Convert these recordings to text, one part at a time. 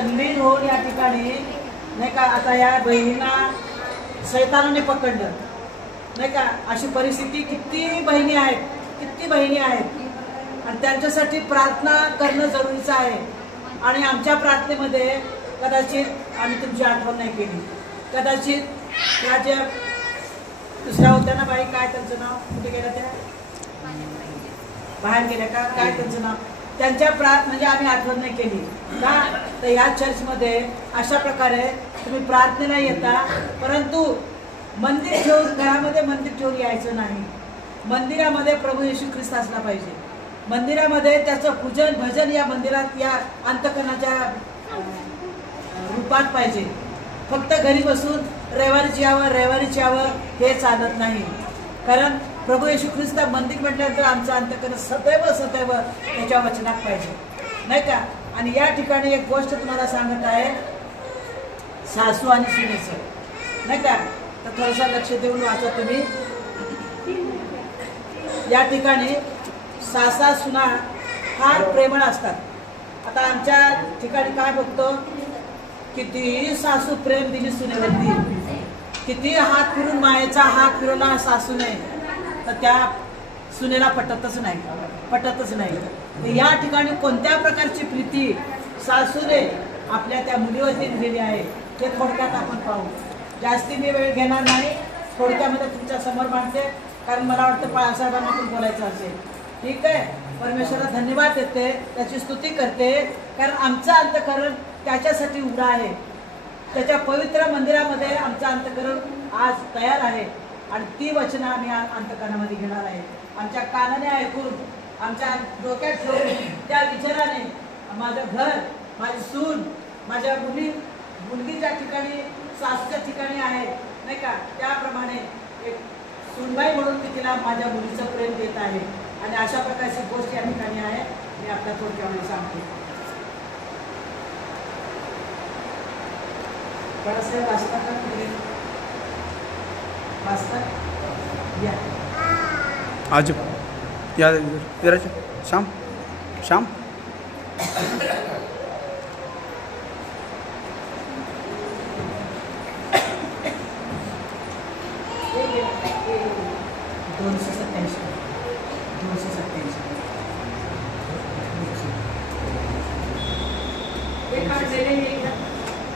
तल्लीन होऊन या ठिकाणी नाही का आता या बहिणींना शैतानाने पकडलं नाही का, अशी परिस्थिती किती बहिणी आहेत आणि त्यांच्यासाठी प्रार्थना करणं जरुरीचं आहे. आणि आमच्या प्रार्थनेमध्ये कदाचित आम्ही तुमची आठवण नाही केली, कदाचित या ज्या दुसऱ्या होत्या ना बाई, काय त्यांचं नाव, कुठे गेल्या त्या, बाहेर गेल्या का, काय त्यांचं नाव, त्यांच्या म्हणजे आम्ही आठवण नाही केली का. तर या चर्चमध्ये अशा प्रकारे तुम्ही प्रार्थनेला येता, परंतु मंदिर ठेवून, घरामध्ये मंदिर ठेवून यायचं नाही. मंदिरामध्ये प्रभू येशू ख्रिस्त असला पाहिजे. मंदिरामध्ये त्याचं पूजन भजन या मंदिरात या अंतकरणाच्या रूपात पाहिजे. फक्त घरी बसून रविवारीच यावं हे चालत नाही. कारण प्रभू येशू ख्रिस्त मंदिर म्हटल्यानंतर आमचं अंतकरण सदैव त्याच्या वचनात पाहिजे नाही का. आणि या ठिकाणी एक गोष्ट तुम्हाला सांगत आहे, सासू आणि सुनेचं नाही का. तर थोडंसं लक्ष देऊन वाचा तुम्ही. या ठिकाणी सासा सुना फार प्रेमळ असतात. आता आमच्या ठिकाणी काय बघतो, किती सासू प्रेम दिली सुनेवरती, किती हात फिरून मायेचा हात फिरवला सासूने, तर त्या सुनेला पटतच नाही. या ठिकाणी कोणत्या प्रकारची प्रीती सासूने आपल्या त्या मुलीवरती दिलेली आहे ते थोडक्यात आपण पाहू. जास्ती मी वेळ घेणार नाही, थोडक्यामध्ये तुमच्या समोर मांडते, कारण मला वाटतं बाळासाहेबांना पण बोलायचं असेल. ठीक आहे, परमेश्वराला धन्यवाद देते, त्याची स्तुती करते, कारण आमचं अंतकरण त्याच्यासाठी उघडं आहे. त्याच्या पवित्र मंदिरामध्ये आमचं अंतकरण आज तयार आहे आणि ती वचनं आम्ही अंतकरणामध्ये घेणार आहे. आमच्या कानाने ऐकून, आमच्या डोक्यात ठेवून, त्या विचाराने माझं घर, माझी सून, माझ्या मुलगी ज्या ठिकाणी सासूच्या ठिकाणी आहे नाही का, त्याप्रमाणे एक सुनबाई म्हणून मी तिला माझ्या मुलीचं प्रेम देत आहे. आणि अशा प्रकारची गोष्ट या ठिकाणी आहे, मी आपल्या थोडक्यामध्ये सांगते. बाळासाहेब वाचतात का, कुठे वाचतात या आज या शाम शाम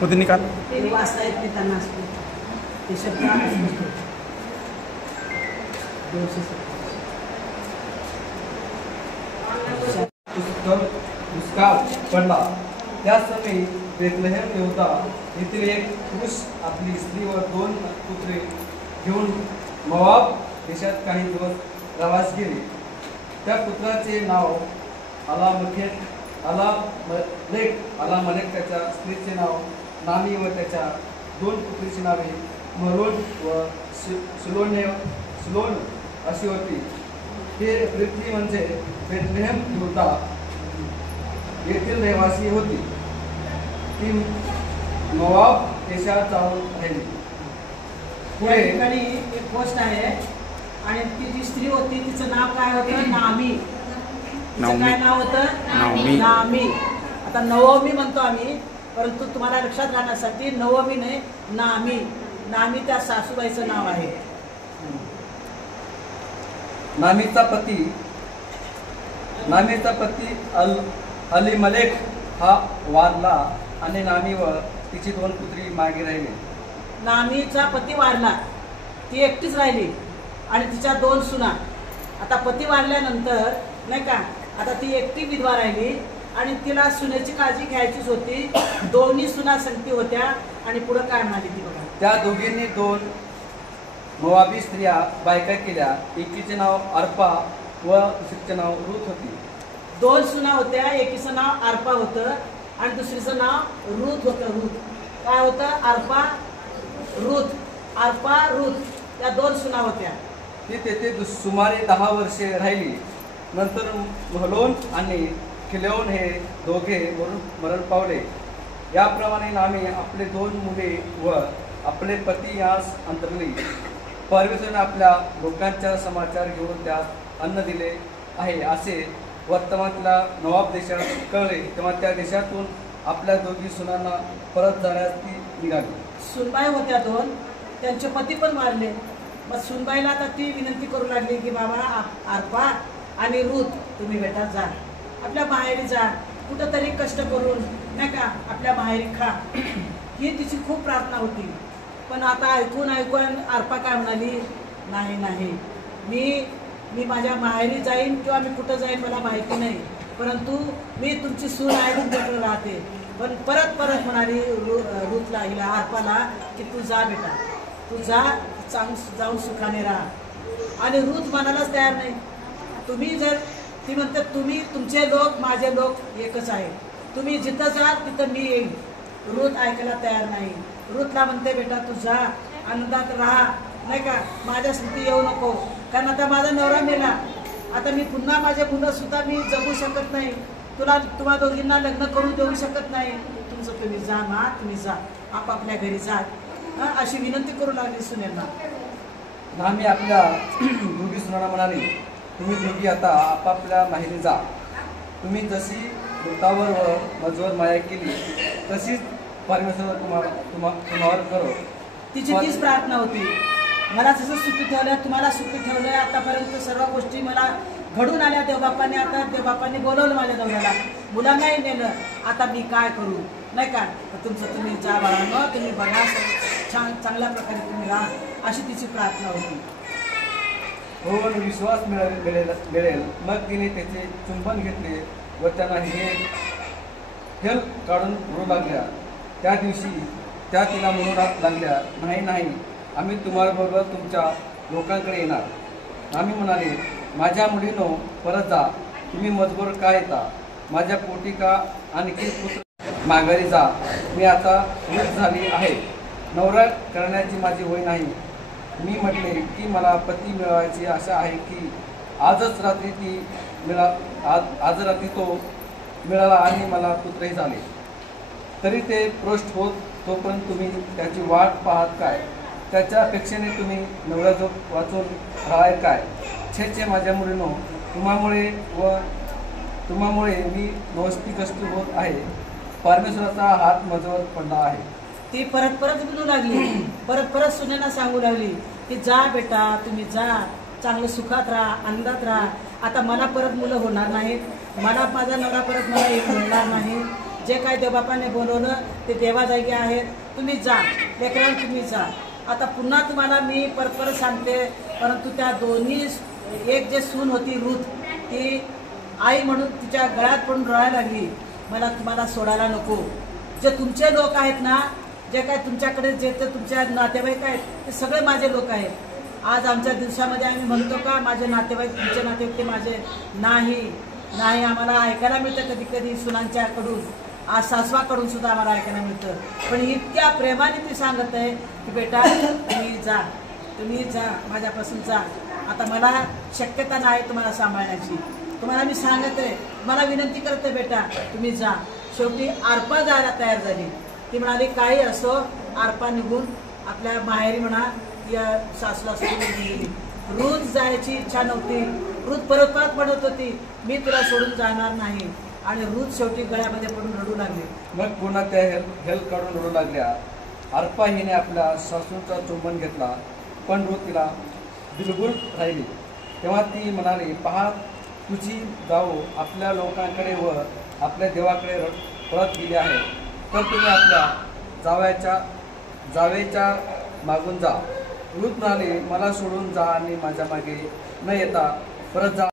होते निकाल वाचता येत नाही त्यांना, ते शब्द दुष्काळ पडला. त्या समय बेथलेहेम यहूदा येथील एक पुरुष आपली स्त्री व 2 पुत्रे घेऊन मोआब देशात काही दिवस प्रवास गेले. त्या पुत्राचे नाव अलामलेक, त्याच्या स्त्रीचे नाव नामी व त्याच्या 2 पुत्रीची नावे मरोन व सुलोन अशी होती. ते पृथ्वी म्हणजे बेथलेहेम यहूदा येथील रहिवासी होती. ती मोआब देशात जाऊन राहिली. पुढे ठिकाणी एक गोष्ट आहे, आणि ती जी स्त्री होती तिचं नाव काय होतं, नामी. काय नाव होतं, नामी. आता नवमी म्हणतो आम्ही, परंतु तुम्हाला लक्षात राहण्यासाठी नवमी नाही, नामी त्या सासूबाईचं नाव आहे. नामीचा पती अलीमलेक हा वारला आणि नामी व तिची 2 पुत्री मागे राहिली. नामीचा पती वारला, ती एकटीच राहिली आणि तिच्या 2 सुना. आता पती वारल्यानंतर नाही का, आता ती एकटी विधवा राहिली आणि तिला सुनेची काळजी घ्यायचीच होती. 2 सुना संगती होत्या आणि पुढे काय म्हणाली ती बघा. त्या दोघींनी 2 मोआबी स्त्रिया बायका केल्या. एकीचे नाव अर्पा व दुसरीचे नाव रूथ होती. 2 सुना होत्या, एकीचं नाव अर्पा होतं आणि दुसरीचं नाव रूथ होतं. रूथ काय होतं, अर्पा रूथ त्या 2 सुना होत्या. ती तेथे सुमारे 10 वर्षे राहिली. नंतर महलोन आणि खिलेओन हे दोघे मरण पावले. याप्रमाणे नामी आपले 2 मुले व आपले पती यास अंतरली. परमेश्वराने आपल्या लोकांचा समाचार घेऊन त्यास अन्न दिले आहे असे वर्तमान तिला मोआब देशात कळले. तेव्हा त्या देशातून आपल्या दोघी सुनांना परत जाण्यास ती निघाली. सुनबाई होत्या दोन, त्यांचे पती पण वारले. मग सुनबाईला आता ती विनंती करू लागली की बाबा अर्पा आणि रूथ तुम्ही बेटा जा, आपल्या माहेरी जा, कुठंतरी कष्ट करून नाही का आपल्या माहेरी खा. ही तिची खूप प्रार्थना होती. पण आता ऐकून अर्पा काय म्हणाली, नाही नाही, मी माझ्या माहेरी जाईन किंवा मी कुठं जाईन मला माहिती नाही, परंतु मी तुमची सून आहे, तुमच्याकडे राहते. पण परत म्हणाली रूथला, हिला अर्पाला की तू जा बेटा, तू जा, जाऊन सुखाने राहा. आणि रूथ म्हणायलाच तयार नाही. तुम्ही जर ती म्हणते तुम्ही तुमचे लोक माझे लोक एकच आहे, तुम्ही जिथं जा तिथं मी येईन. रूथ ऐकायला तयार नाही. रूथला म्हणते बेटा तू जा, आनंदात राहा, नाही का, माझ्या स्थिती येऊ नको, कारण आता माझा नवरा मेला, आता मी पुन्हा माझे मुलं सुद्धा मी जगू शकत नाही, तुम्हा दोघींना लग्न करून देऊ शकत नाही, तुमचं तुम्ही जा मा, तुम्ही जा, आपापल्या घरी जा, अशी विनंती करू लागली सुनेंना. नामी आपल्या दोघी सुनांना म्हणाली, तुम्ही दोघी आता आपापल्या माहेरी जा. तुम्ही जशी मृतावर व मजवर माया केली तशीच परमेश्वर तुम्हावर करो. तिची तीच प्रार्थना होती. मला जसं सुखी ठेवलं, तुम्हाला सुखी ठेवलं, आतापर्यंत सर्व गोष्टी मला घडून आल्या देवबापाने. आता देवबापाने बोलवलं माझ्या नवऱ्याला, मुलांनाही नेलं, आता मी काय करू, नाही का, तुमचं तुम्ही जा बाळांनो, तुम्ही बघा, छान चांगल्या प्रकारे तुम्ही राहा, अशी तिची प्रार्थना होती. हो, विश्वास मिळेल. मग तिने त्याचे चुंबन घेतले व त्यांना हेल काढून म्हणू लागल्या. त्या दिवशी त्या तिला म्हणू लागल्या, नाही, आम्ही तुम्हाबरोबर तुमच्या लोकांकडे येणार. आम्ही म्हणाले, माझ्या मुलीनो परत जा, तुम्ही मजबूर का येता, माझ्या पोटी का आणखी पुत्र माघारी जा, मी आता वृद्ध झाली आहे, नवरा करण्याची माझी वय नाही. मी म्हटले की मला पती मिळवायची आशा आहे की आज रात्री तो मिळाला आणि मला पुत्रही झाले. तरी ते पृष्ठ होत तोपर्यंत तुम्ही त्याची वाट पाहत काय, त्याच्या अपेक्षेने तुम्ही नवऱ्याजोग वाचून राहाय काय. छे माझ्या मुलीनो, तुम्हामुळे मी नवस्ती कष्ट होत आहे, परमेश्वराचा हात माझ्यावर पडला आहे. ती परत बोलू लागली, परत सुनेला सांगू लागली की जा बेटा, तुम्ही जा, चांगलं सुखात राहा, आनंदात राहा. आता मला परत मुलं होणार नाहीत, मला माझा नवरा परत मला एक मिळणार नाही. जे काय देवबापाने बोलवलं ते देवा जागी आहेत, तुम्ही जा लेकरांना, तुम्ही जा. आता पुन्हा तुम्हाला मी परत सांगते, परंतु त्या दोन्ही, एक जे सून होती रूथ, ती आई म्हणून तिच्या गळ्यात पडून रडायला लागली, मला तुम्हाला सोडायला नको. जे तुमचे लोक आहेत ना, जे काय तुमच्याकडे जे ते तुमच्या नातेवाईक आहेत, ते सगळे माझे लोक आहेत. आज आमच्या दिवसामध्ये आम्ही म्हणतो का माझे नातेवाईक तुमचे नातेवाईक ते माझे नाही, आम्हाला ऐकायला मिळतं कधी सुनांच्याकडून, आज सासवाकडून सुद्धा आम्हाला ऐकायला मिळतं. पण इतक्या प्रेमाने ती सांगत आहे की बेटा तुम्ही जा, माझ्यापासून जा, आता मला शक्यता नाही तुम्हाला सांभाळण्याची, तुम्हाला मी सांगत आहे, मला विनंती करते बेटा तुम्ही जा. शेवटी अर्पा जायला तयार झाली. ती म्हणाली काही असो, अर्पा निघून आपल्या माहेरी म्हणा या सासूला सोडून गेली. रूथ जायची इच्छा नव्हती, रूथ परत म्हणत होती मी तुला सोडून जाणार नाही. आणि रूथ शेवटी गळ्यामध्ये पडून रडू लागली. मग पुन्हा त्या हेल काढून रडू लागल्या. अर्पा हिने आपल्या सासूचा चुंबन घेतला, पण रूथ तिला बिलगुल राहिली. तेव्हा ती म्हणाली, पहा तुझी जाऊ आपल्या लोकांकडे व आपल्या देवाकडे परत गेली आहे, तर तुम्ही आपल्या जावेच्या मागून जा. रूथ म्हणाली, मला सोडून जा आणि माझ्या मागे न येता परत जा.